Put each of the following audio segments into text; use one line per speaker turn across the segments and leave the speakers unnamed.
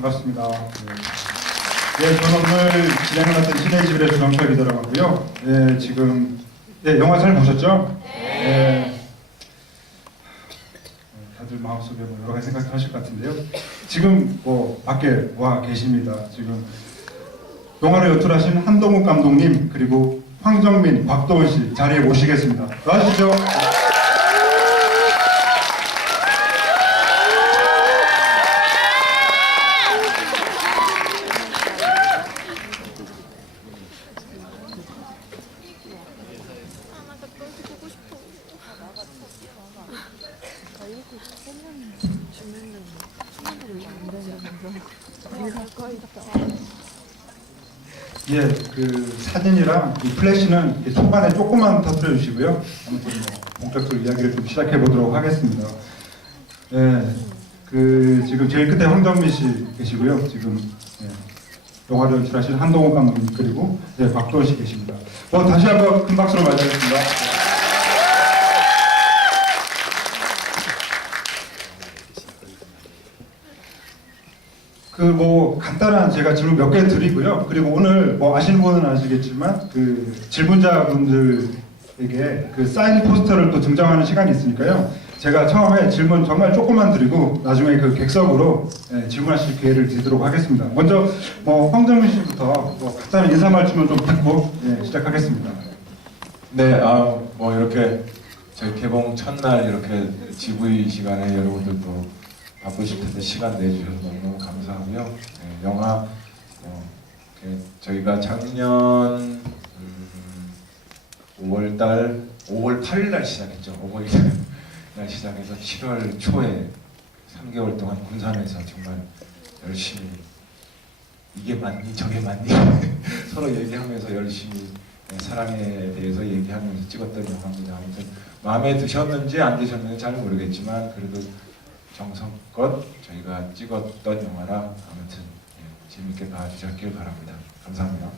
반갑습니다. 네, 네, 저는 오늘 진행을 맡은 신의 집의 주정철 기자라고 하고요. 네, 지금 네, 영화 잘 보셨죠? 네. 다들 마음속에 뭐 여러 가지 생각을 하실 것 같은데요. 지금 뭐 밖에 와 계십니다. 지금 영화를 연출하신 한동욱 감독님 그리고 황정민, 곽도원 씨 자리에 모시겠습니다. 나와주시죠. 예, 그 사진이랑 이 플래시는 이 초반에 조금만 터뜨려 주시고요. 아무튼 뭐 본격적으로 이야기를 좀 시작해 보도록 하겠습니다. 예, 그 지금 제일 끝에 황정민 씨 계시고요. 지금 예, 영화를 연출하신 한동욱 감독님 그리고 예, 박도원 씨 계십니다. 뭐 다시 한번 큰 박수로 맞이하겠습니다. 그 뭐 간단한 제가 질문 몇 개 드리고요. 그리고 오늘 뭐 아시는 분은 아시겠지만 그 질문자분들에게 그 사인 포스터를 또 증정하는 시간이 있으니까요. 제가 처음에 질문 정말 조금만 드리고 나중에 그 객석으로 예, 질문하실 기회를 드리도록 하겠습니다. 먼저 뭐 황정민 씨부터 뭐 간단한 인사 말씀을 좀 듣고 예, 시작하겠습니다.
네, 아, 뭐 이렇게 저희 개봉 첫날 이렇게 GV 시간에 여러분들도 바쁘실 텐데 시간 내주셔서 너무너무 감사하고요. 네, 영화 어, 이렇게 저희가 작년 음, 5월달 5월 8일날 시작했죠. 5월 날 시작해서 7월 초에 3개월 동안 군산에서 정말 열심히 이게 맞니 저게 맞니 서로 얘기하면서 열심히 네, 사랑에 대해서 얘기하면서 찍었던 영화입니다. 아무튼 마음에 드셨는지 안 드셨는지 잘 모르겠지만 그래도 정성껏 저희가 찍었던 영화라 아무튼 예, 재밌게 봐주셨길 바랍니다. 감사합니다.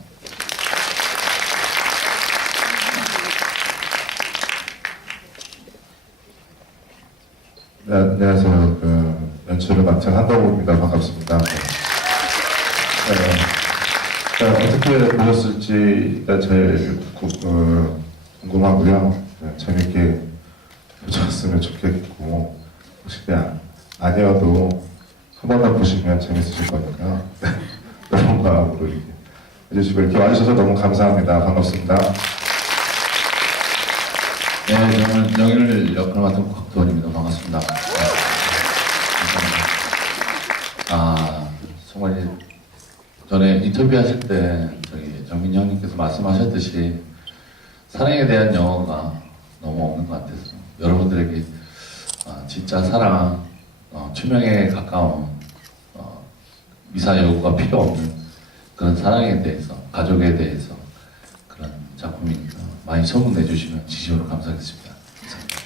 네, 안녕하세요. 그 연출을 맡은 한동욱입니다. 반갑습니다. 네. 네, 어떻게 보셨을지가 제일 구- 어, 궁금하고요. 네, 재밌게 보셨으면 좋겠고 아니어도 한 번만 보시면 재밌으실. 네, 여러 마음으로 해주시고 이렇게 와주셔서 너무 감사합니다. 반갑습니다.
네, 저는 영일을 옆으로 맡은 곽도원입니다. 반갑습니다. 아, 정말 전에 인터뷰 하실 때 저기 정민 형님께서 말씀하셨듯이 사랑에 대한 영어가 너무 없는 것 같아서 여러분들에게 아, 진짜 사랑, 어, 투명에 가까운 어, 미사 여구가 필요 없는 그런 사랑에 대해서, 가족에 대해서 그런 작품이니까 많이 소문 내주시면 진심으로 감사하겠습니다. 감사합니다.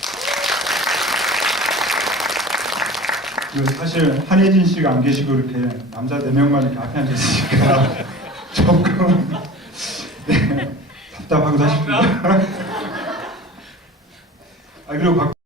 그 사실 한혜진 씨가 안 계시고 이렇게 남자 네 명만 이렇게 앞에 앉아 있으니까 조금 네, 답답하기도 하십니다. 아 그리고 박